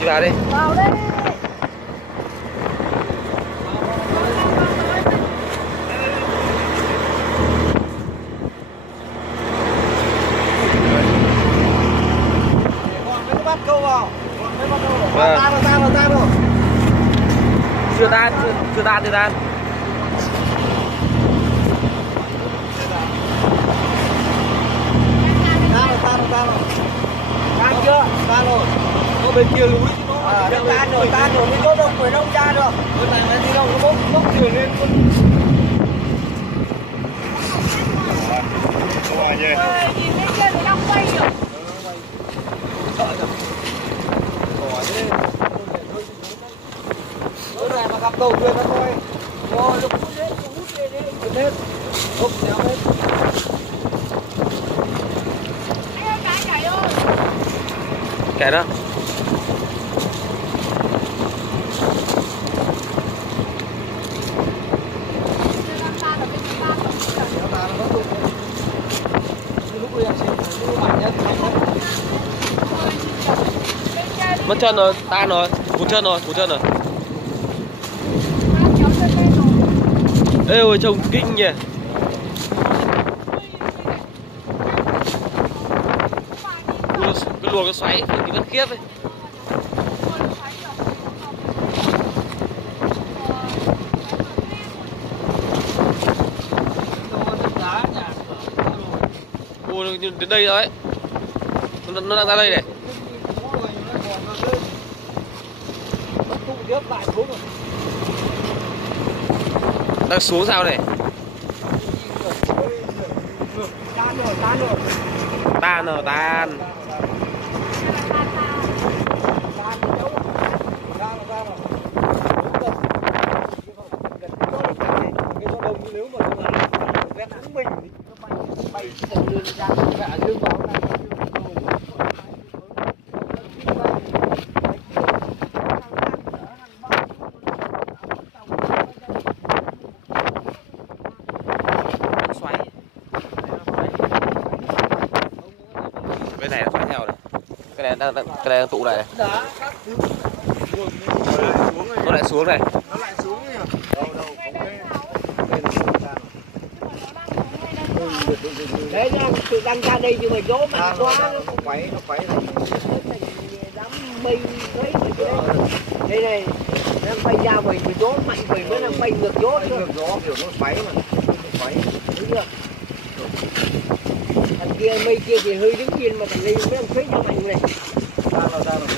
Đi vào đi. Vào đây. Bắt câu vào. Vâng. Tan rồi. Chưa tan. Tan rồi. Tan chưa? Tan rồi. Có bên kia núi chứ nó. Tan rồi, cái chỗ đông phải đông ra được. Bên này mới đi đâu nó bốc thuyền lên con. Nhìn bên kia thì đang quay rồi. Chỗ này mà gặp tàu thuyền nó thôi. Rồi, lúc hút lên đi. Hết. Hút đéo hết. Anh ơi, cá chảy ơi. Kẻ đó. Mất chân rồi, tan rồi, cụt chân rồi. Ê ôi trông kinh nhỉ. Cái luồng nó xoáy, cái vẫn khiếp ấy. Ôi đến đây rồi đấy. Nó đang ra đây này. Đang xuống sao này? Tan rồi. Nếu mà nó vét đúng mình thì nó bay sầu lươn ra cả dương vào này. Cái này nó xoáy theo này. Cái này đang tụ này. Nó lại xuống này. Đấy nha, sự đang ra đây nhưng mà gió mạnh quá nó quẩy đám mây đấy đây này đang bay ra mình gió mạnh mình mới đang bay ngược gió nữa. Gió kiểu nó quẩy mà quẩy đúng chưa? Thằng kia mây kia thì hơi đứng yên mà thằng này mới đang thấy ra mạnh này. Ra rồi.